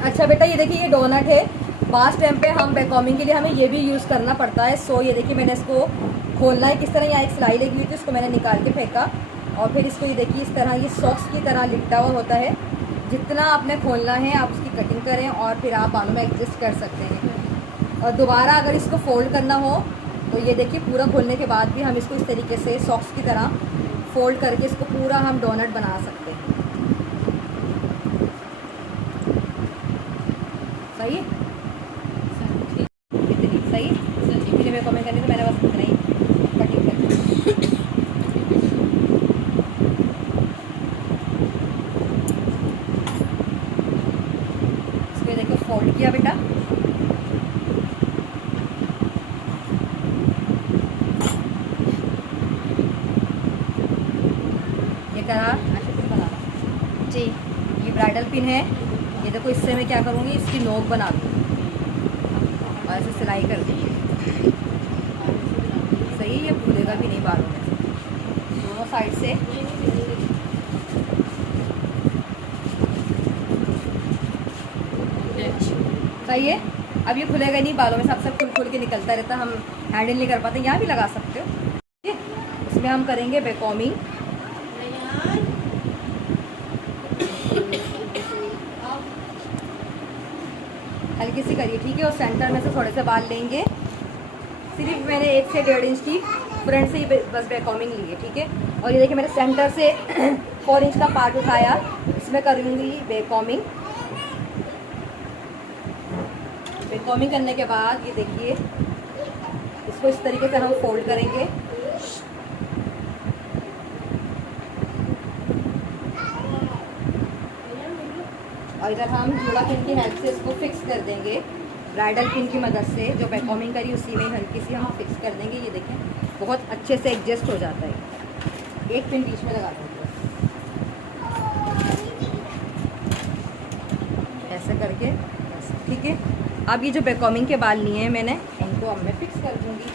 अच्छा बेटा ये देखिए ये डोनट है। पास टाइम पे हम बैककॉमिंग के लिए हमें ये भी यूज़ करना पड़ता है। सो ये देखिए मैंने इसको खोलना है किस तरह, यहाँ एक सिलाई लगी हुई थी उसको मैंने निकाल के फेंका और फिर इसको ये देखिए इस तरह ये सॉक्स की तरह लिपटा हुआ होता है। जितना आपने खोलना है आप उसकी कटिंग करें और फिर आप बालों में एडजस्ट कर सकते हैं। और दोबारा अगर इसको फोल्ड करना हो तो ये देखिए पूरा खोलने के बाद भी हम इसको इस तरीके से सॉक्स की तरह फोल्ड करके इसको पूरा हम डोनट बना सकते हैं। सही इतनी सही इतनी मेरे कमेंट करने तो मैंने बस इतना ही कटिंग कर इसको देखो फोल्ड किया बेटा। ये करा अच्छे से बनाना जी। ये ब्राइडल पिन है। ये देखो इससे मैं क्या करूँगी इसकी नोक बना दूँगी और ऐसे सिलाई कर दूँगी। सही है, ये खुलेगा भी नहीं बालों में दोनों साइड से। सही है। अब ये खुलेगा नहीं बालों में, सब खुल खुल के निकलता रहता, हम हैंडल नहीं कर पाते। यहाँ भी लगा सकते हो। ठीक है, इसमें हम करेंगे बैककॉमिंग। हल्की सी करिए ठीक है। और सेंटर में से थोड़े से बाल लेंगे। सिर्फ मैंने 1 से 1.5 इंच की फ्रंट से ही बस बैककॉमिंग ली है ठीक है। और ये देखिए मैंने सेंटर से 4 इंच का पार्ट उठाया, इसमें करूँगी बैककॉमिंग। बैककॉमिंग करने के बाद ये देखिए इसको इस तरीके से हम फोल्ड करेंगे। और इधर हम जूड़ा पिन की हेल्प से इसको फिक्स कर देंगे ब्राइडल पिन की मदद से। जो बैककॉमिंग करी उसी में हल्की सी हम फिक्स कर देंगे। ये देखें बहुत अच्छे से एडजस्ट हो जाता है। एक पिन बीच में लगा देंगे ऐसे करके ऐसे ठीक है। अब ये जो बैककॉमिंग के बाल लिए हैं मैंने इनको अब मैं फिक्स कर दूँगी।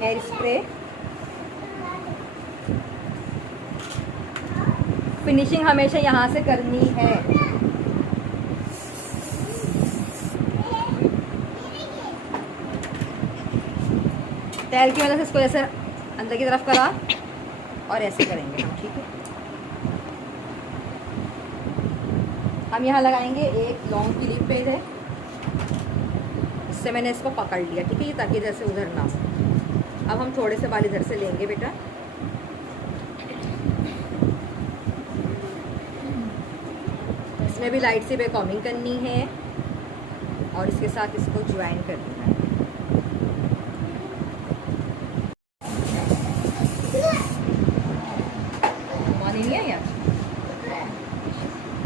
हेयर स्प्रे फिनिशिंग हमेशा यहाँ से करनी है। तेल की वजह से इसको ऐसे अंदर की तरफ करा और ऐसे करेंगे हम ठीक है। हम यहाँ लगाएंगे एक लॉन्ग क्लिप पेज है, इससे मैंने इसको पकड़ लिया ठीक है ये, ताकि इधर से उधर ना हो। अब हम थोड़े से बाल इधर से लेंगे बेटा। इसमें भी लाइट से बैककॉमिंग करनी है और इसके साथ इसको ज्वाइन करना है। पानी नहीं है यार,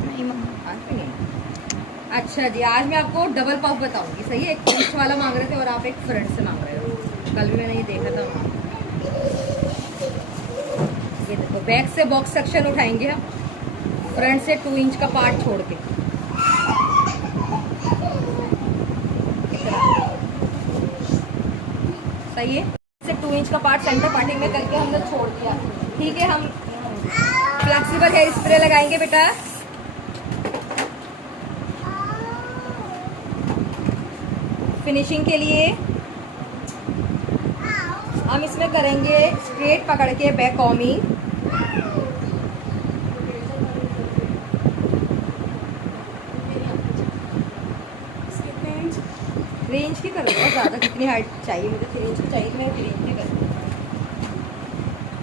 नहीं आज भी नहीं। अच्छा जी, आज मैं आपको डबल पफ बताऊंगी। सही है, एक पीछे वाला मांग रहे थे और आप एक फ्रंट से मांग रहे हो। कल भी मैंने ये देखा था वहाँ। ये देखो बैक से बॉक्स सेक्शन उठाएंगे हम, फ्रंट से 2 इंच का पार्ट छोड़ के। सही है, से 2 इंच का पार्ट सेंटर पार्टिंग में करके हमने छोड़ दिया ठीक है। हम फ्लेक्सिबल हेयर स्प्रे लगाएंगे बेटा। फिनिशिंग के लिए हम इसमें करेंगे स्ट्रेट पकड़ के बैककॉमिंग। रेंज की करो और ज़्यादा कितनी हाइट चाहिए मुझे, 3 इंच की चाहिए तो मैं 3 इंच की करूँ।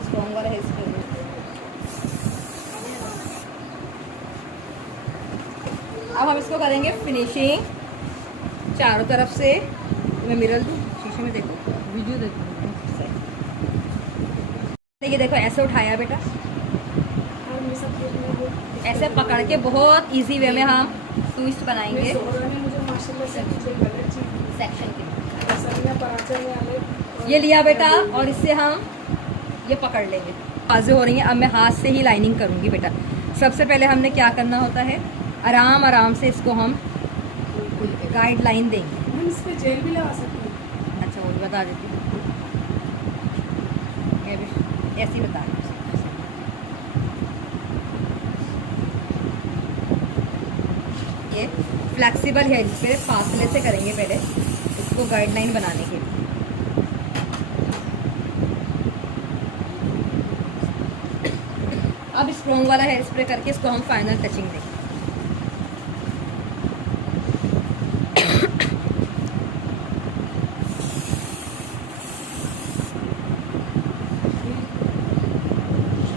स्ट्रॉन्ग वाला है इसके लिए। अब हम इसको करेंगे फिनिशिंग चारों तरफ से। मैं मिरर दूँ शीशे में, देखो वीडियो देखो। देखिए देखो ऐसे उठाया बेटा, ऐसे पकड़ के बहुत इजी वे में हम ट्विस्ट बनाएंगे सेक्शन के। ये लिया बेटा और इससे हम ये पकड़ लेंगे। बाजुएं हो रही हैं, अब मैं हाथ से ही लाइनिंग करूँगी बेटा। सबसे पहले हमने क्या करना होता है, आराम आराम से इसको हम गाइडलाइन देंगे। हम इस पे जेल भी लगा सकते हैं। अच्छा वो भी बता देती हूँ, ऐसे ही बता रही हूँ। ये फ्लेक्सिबल है, जिस पे फासले से करेंगे पहले इसको गाइडलाइन बनाने के लिए। अब स्ट्रॉन्ग वाला हेयर स्प्रे करके इसको हम फाइनल टचिंग देंगे।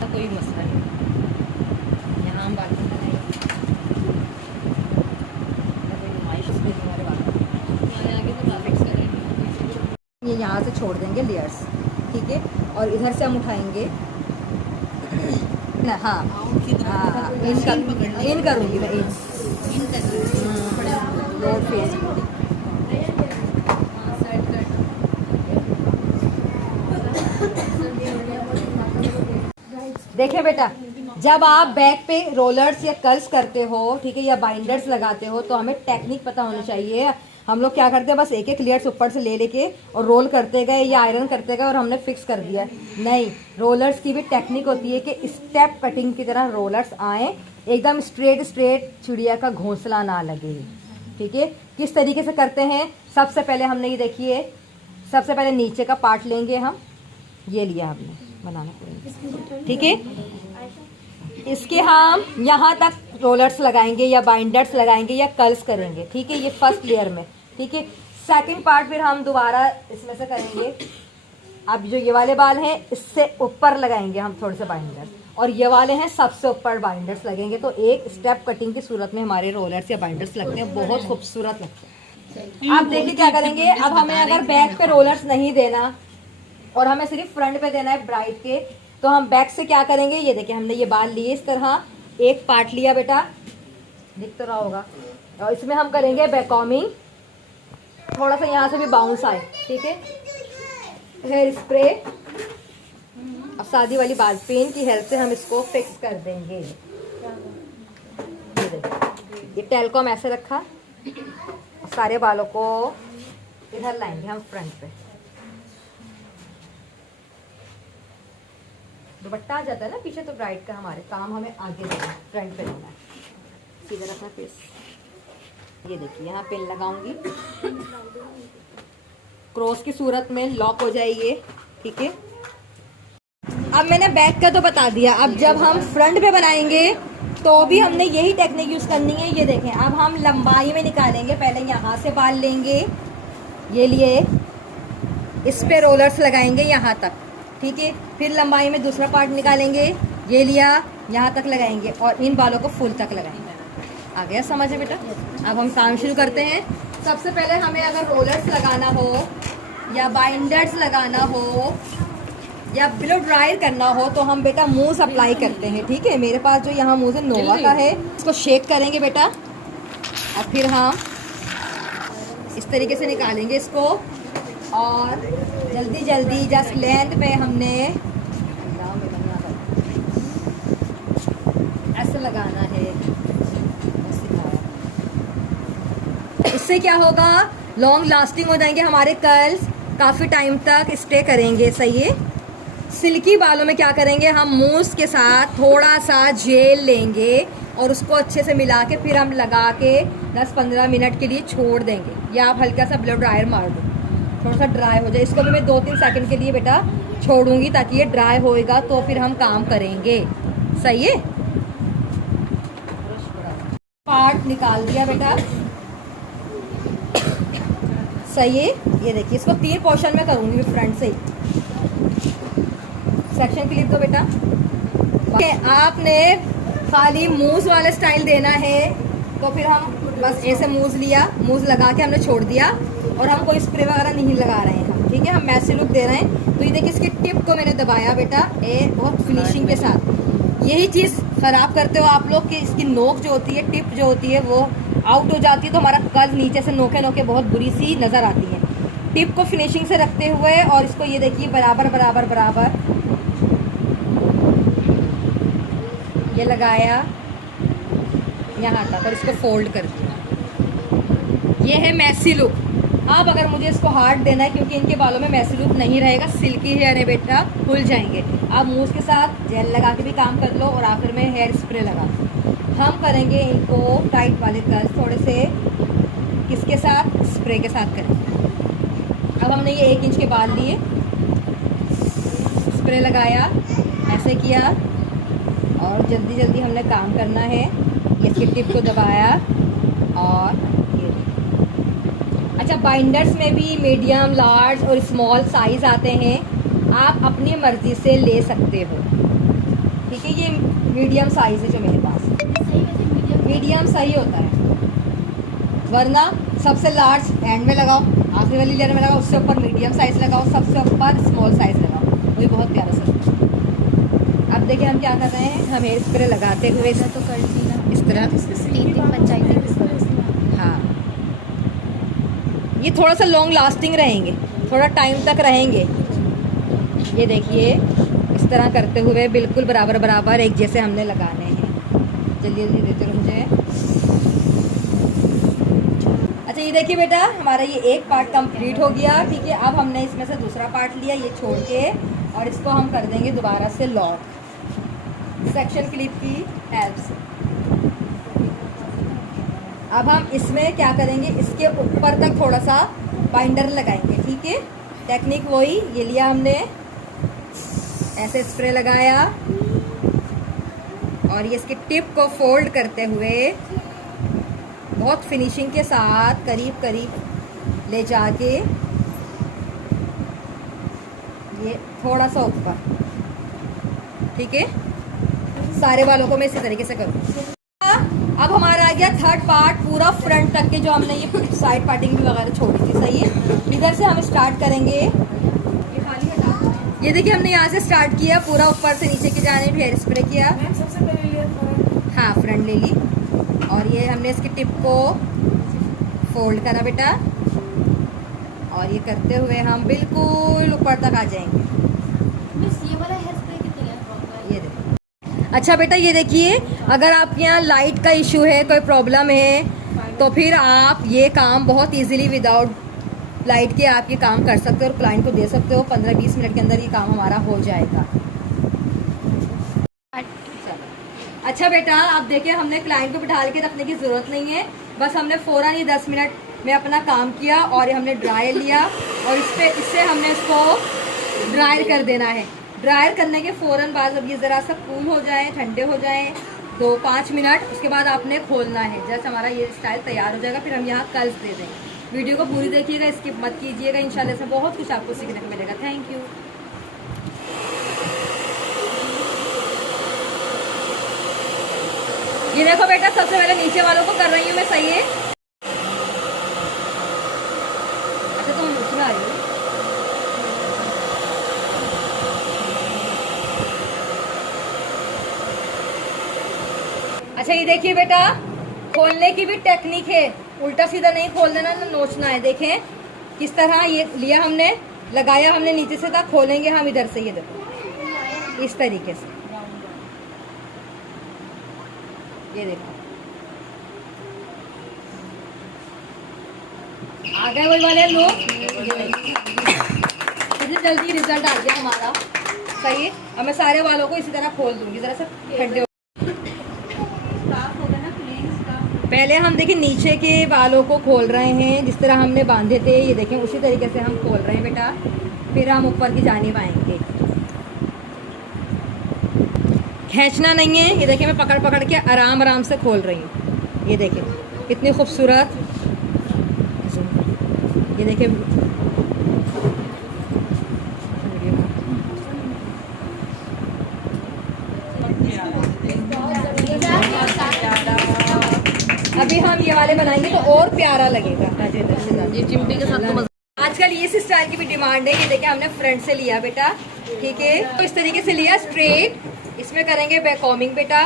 कोई मसला नहीं, यहाँ हम बात नहीं करेंगे। कोई नुमाइश उसमें हमारे बात आगे तो फिक्स करेंगे। ये यहाँ से छोड़ देंगे लेयर्स, ठीक है। और इधर से हम उठाएंगे ना, हाँ हाँ, इन करूँगी मैं, लोड फेस। देखें बेटा, जब आप बैक पे रोलर्स या कर्ल्स करते हो, ठीक है, या बाइंडर्स लगाते हो, तो हमें टेक्निक पता होनी चाहिए। हम लोग क्या करते हैं, बस एक एक लेयर्स ऊपर से ले लेके और रोल करते गए या आयरन करते गए और हमने फिक्स कर दिया। नहीं, रोलर्स की भी टेक्निक होती है कि स्टेप कटिंग की तरह रोलर्स आए, एकदम स्ट्रेट स्ट्रेट, चिड़िया का घोंसला ना लगे, ठीक है। किस तरीके से करते हैं, सबसे पहले हमने ये देखिए, सबसे पहले नीचे का पार्ट लेंगे हम, ये लिया हमने, बनाना पड़ेगा, ठीक है। इसके हम यहाँ तक रोलर्स लगाएंगे या बाइंडर्स लगाएंगे या कर्ल्स करेंगे, ठीक है, ये फर्स्ट लेयर में, ठीक है। सेकंड पार्ट फिर हम दोबारा इसमें से करेंगे। अब जो ये वाले बाल हैं इससे ऊपर लगाएंगे हम थोड़े से बाइंडर्स, और ये वाले हैं सबसे ऊपर बाइंडर्स लगेंगे। तो एक स्टेप कटिंग की सूरत में हमारे रोलर्स या बाइंडर्स लगते हैं, बहुत खूबसूरत लगते हैं। अब देखिए क्या करेंगे, अब हमें अगर बैक पे रोलर्स नहीं देना और हमें सिर्फ फ्रंट पे देना है ब्राइड के, तो हम बैक से क्या करेंगे, ये देखिए हमने ये बाल लिए इस तरह, एक पार्ट लिया बेटा, दिख तो रहा होगा, और इसमें हम करेंगे बैककॉमिंग, थोड़ा सा यहाँ से भी बाउंस आए, ठीक है। हेयर स्प्रे और शादी वाली बाल पेन की हेल्प से हम इसको फिक्स कर देंगे। ये देखिए, ये टेलकॉम ऐसे रखा, सारे बालों को इधर लाएंगे हम फ्रंट पे। दुपट्टा आ जाता है ना पीछे, तो ब्राइड का हमारे काम हमें आगे देना, फ्रंट पे देना है, सीधा रखना फेस। ये देखिए यहाँ पेन लगाऊंगी, क्रॉस की सूरत में लॉक हो जाएगी, ठीक है। अब मैंने बैक का तो बता दिया, अब जब हम फ्रंट पे बनाएंगे तो भी हमने यही टेक्निक यूज करनी है। ये देखें, अब हम लंबाई में निकालेंगे, पहले यहाँ से बाल लेंगे, ये लिए, इस पे रोलर्स लगाएंगे यहाँ तक, ठीक है। फिर लंबाई में दूसरा पार्ट निकालेंगे, ये लिया, यहाँ तक लगाएंगे और इन बालों को फुल तक लगाएंगे। आ गया समझ है बेटा। अब हम काम शुरू करते हैं। सबसे पहले हमें अगर रोलर्स लगाना हो या बाइंडर्स लगाना हो या ब्लो ड्रायर करना हो तो हम बेटा मूस अप्लाई करते हैं, ठीक है। मेरे पास जो यहाँ मूस है नोवा का है, इसको शेक करेंगे बेटा और फिर हम इस तरीके से निकालेंगे इसको, और जल्दी जल्दी जस्ट लेंथ पे हमने ऐसे लगाना है। इससे क्या होगा, लॉन्ग लास्टिंग हो जाएंगे हमारे कर्ल्स, काफ़ी टाइम तक स्टे करेंगे, सही है। सिल्की बालों में क्या करेंगे, हम मूस के साथ थोड़ा सा जेल लेंगे और उसको अच्छे से मिला के फिर हम लगा के 10-15 मिनट के लिए छोड़ देंगे, या आप हल्का सा ब्लो ड्रायर मार दो, थोड़ा सा ड्राई हो जाए। इसको भी मैं 2-3 सेकंड के लिए बेटा छोड़ूंगी ताकि ये ड्राई होएगा, तो फिर हम काम करेंगे, सही है। पार्ट निकाल दिया बेटा, सही है। ये देखिए, इसको 3 पोर्शन में करूंगी फ्रंट से ही। सेक्शन क्लिप दो बेटा। आपने खाली मूस वाला स्टाइल देना है तो फिर हम बस ऐसे मूस लिया, मूस लगा के हमने छोड़ दिया और हम कोई स्प्रे वगैरह नहीं लगा रहे हैं हम, ठीक है। हम मैसी लुक दे रहे हैं। तो ये देखिए, इसकी टिप को मैंने दबाया बेटा, बहुत फिनिशिंग के साथ। यही चीज़ ख़राब करते हो आप लोग कि इसकी नोक जो होती है, टिप जो होती है वो आउट हो जाती है, तो हमारा कर्ल नीचे से नोके नोके बहुत बुरी सी नज़र आती है। टिप को फिनिशिंग से रखते हुए और इसको ये देखिए बराबर बराबर बराबर ये लगाया यहाँ तक और इसको फोल्ड कर दिया। ये है मैसी लुक, अब अगर मुझे इसको हार्ड देना है, क्योंकि इनके बालों में मैसी लुक नहीं रहेगा, सिल्की हेयर है बेटा, खुल जाएंगे। आप मूव के साथ जेल लगा के भी काम कर लो और आखिर में हेयर स्प्रे लगा दो। हम करेंगे इनको टाइट वाले कर्ल्स थोड़े से किसके साथ, स्प्रे के साथ करेंगे। अब हमने ये 1 इंच के बाल लिए, स्प्रे लगाया, ऐसे किया और जल्दी जल्दी हमने काम करना है। इसके टिप को दबाया और ये। अच्छा, बाइंडर्स में भी मीडियम, लार्ज और स्मॉल साइज़ आते हैं, आप अपनी मर्ज़ी से ले सकते हो। ठीक है, ये मीडियम साइज़ है जो मेरे पास, मीडियम सही होता है। वरना सबसे लार्ज एंड में लगाओ, आखिरी वाली लेयर में लगाओ, उससे ऊपर मीडियम साइज़ लगाओ, सबसे ऊपर स्मॉल साइज़ लगाओ, वही बहुत प्यारा सा। अब देखिए हम क्या कर रहे हैं, हम हेयर स्प्रे लगाते हुए तो कर दी ना इस तरह 3 पंचायती। हाँ, ये थोड़ा सा लॉन्ग लास्टिंग रहेंगे, थोड़ा टाइम तक रहेंगे। ये देखिए इस तरह करते हुए बिल्कुल बराबर बराबर एक जैसे हमने लगाने हैं। जल्दी जल्दी देते रहो मुझे। अच्छा, ये देखिए बेटा, हमारा ये एक पार्ट कंप्लीट हो गया। ठीक है, अब हमने इसमें से दूसरा पार्ट लिया, ये छोड़ के, और इसको हम कर देंगे दोबारा से लॉक सेक्शन क्लिप की हेल्प से। अब हम इसमें क्या करेंगे, इसके ऊपर तक थोड़ा सा बाइंडर लगाएंगे। ठीक है, टेक्निक वही, ये लिया हमने, ऐसे स्प्रे लगाया और ये इसकी टिप को फोल्ड करते हुए बहुत फिनिशिंग के साथ करीब करीब ले जाके ये थोड़ा सा ऊपर। ठीक है, सारे बालों को मैं इसी तरीके से करूँ। अब हमारा आ गया थर्ड पार्ट, पूरा फ्रंट तक के, जो हमने ये साइड पार्टिंग भी वगैरह छोड़ी थी। सही है, इधर से हम स्टार्ट करेंगे। ये देखिए हमने यहाँ से स्टार्ट किया, पूरा ऊपर से नीचे की जाने हेयर स्प्रे किया। सबसे पहले लेयर हाँ, फ्रंट ले ली और ये हमने इसकी टिप को फोल्ड करा बेटा, और ये करते हुए हम बिल्कुल ऊपर तक आ जाएंगे। ये वाला हेयर स्प्रे कितने का? ये देखो। अच्छा बेटा, ये देखिए, अगर आपके यहाँ लाइट का इशू है, कोई प्रॉब्लम है, तो फिर आप ये काम बहुत इजीली विदाउट लाइट के आप ये काम कर सकते हो और क्लाइंट को दे सकते हो। 15-20 मिनट के अंदर ये काम हमारा हो जाएगा। अच्छा बेटा, आप देखिए, हमने क्लाइंट को बिठा के रखने की ज़रूरत नहीं है, बस हमने फ़ौरन ही 10 मिनट में अपना काम किया और हमने ड्रायर लिया और इससे हमने इसको ड्रायर कर देना है। ड्रायर करने के फ़ौरन बाद जब ये ज़रा सा कूल हो जाए, ठंडे हो जाए, 2-5 मिनट, उसके बाद आपने खोलना है। जैसे हमारा ये स्टाइल तैयार हो जाएगा, फिर हम यहाँ कर्ल्स दे देंगे। वीडियो को पूरी देखिएगा, स्किप मत कीजिएगा, इंशाल्लाह से बहुत कुछ आपको सीखने को मिलेगा। Thank you. ये देखो बेटा, सबसे पहले नीचे वालों को कर रही हूँ मैं। सही है। अच्छा, तुम उसमें आ रही हो। अच्छा, ये देखिए बेटा, खोलने की भी टेक्निक है, उल्टा सीधा नहीं खोल देना, ना नोचना है। देखें किस तरह ये लिया हमने, लगाया हमने नीचे से, था खोलेंगे हम इधर से। ये देखो इस तरीके से, ये देखो आ गए वही वाले लोग। कितनी जल्दी रिजल्ट आ गया हमारा। सही है, अब मैं सारे वालों को इसी तरह खोल दूंगी, जरा सा ठंडे। पहले हम देखिए नीचे के बालों को खोल रहे हैं, जिस तरह हमने बांधे थे, ये देखें उसी तरीके से हम खोल रहे हैं बेटा। फिर हम ऊपर की जानिब आएंगे। खींचना नहीं है, ये देखिए मैं पकड़ पकड़ के आराम आराम से खोल रही हूँ। ये देखें कितनी खूबसूरत। ये देखिए अभी हम ये वाले बनाएंगे तो और प्यारा लगेगा। ये चिमटी के साथ तो मजा। आजकल ये इस स्टाइल की भी डिमांड है। ये देखिए हमने फ्रंट से लिया बेटा, ठीक है, तो इस तरीके से लिया स्ट्रेट। इसमें करेंगे बैक कॉमिंग बेटा।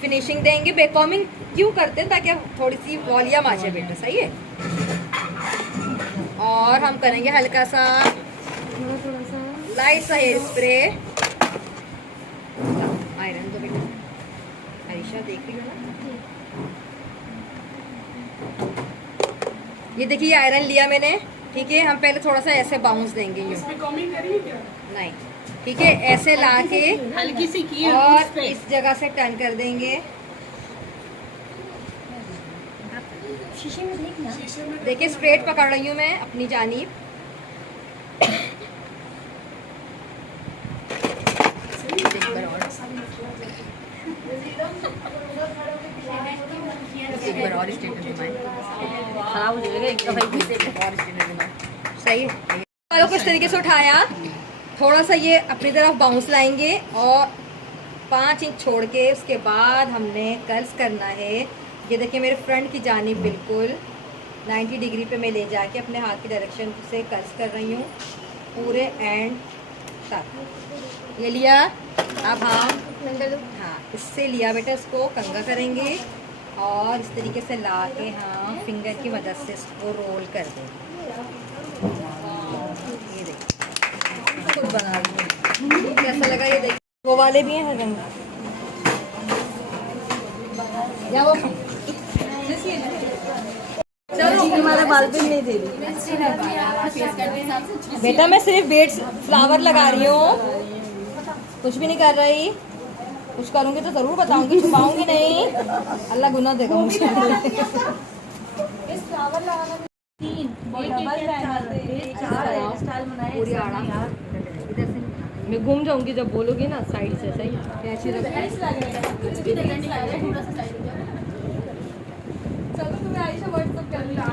फिनिशिंग देंगे। बैक कॉमिंग क्यों करते हैं? ताकि थोड़ी सी वॉल्यूम आ जाए बेटा। सही है। और हम करेंगे हल्का सा लाइट सा हेयर स्प्रे। आयरन दो बेटा, आयशा देख रही हो ना। ये देखिए आयरन लिया मैंने, ठीक है। हम पहले थोड़ा सा ऐसे बाउंस देंगे यूँ, इसमें कॉमिंग करिए क्या? नहीं, ठीक है। ऐसे ला के हल्की सी की है और उस पे। इस जगह से टर्न कर देंगे। शीशे में देखना। शीशे में देखिए स्ट्रेट पकड़ रही हूँ मैं अपनी जानीब। एक बार और स्टेटस घुमाएं। खराब हो जाएगा एक दफा ही से। सही है। बालों को इस तरीके से उठाया, थोड़ा सा ये अपनी तरफ बाउंस लाएंगे और 5 इंच छोड़ के उसके बाद हमने कर्ल्स करना है। ये देखिए मेरे फ्रंट की जानिब बिल्कुल 90 डिग्री पे मैं ले जाके अपने हाथ की डायरेक्शन से कर्ल्स कर रही हूँ पूरे एंड तक। ये लिया, अब हम हाँ इससे लिया बेटा, इसको कंघा करेंगे और इस तरीके से ला के हम फिंगर की मदद से इसको रोल कर देंगे। ये देखिए खुद बना रही हूँ, कैसा लगा ये देखिए। वो वाले भी हैं हर रंग या वो चलो हमारे बाल भी नहीं दे रही बेटा, मैं सिर्फ बेड फ्लावर लगा रही हूँ, कुछ भी नहीं कर रही। कुछ करूँगी तो ज़रूर बताऊँगी, छुपाऊँगी नहीं, अल्लाह गुनाह देगा मुझे। पूरी आड़ा इधर से मैं घूम जाऊंगी जब बोलोगी ना साइड से। सही कैसी चलो तुम्हें आयशा व्हाट्सएप कर लेना।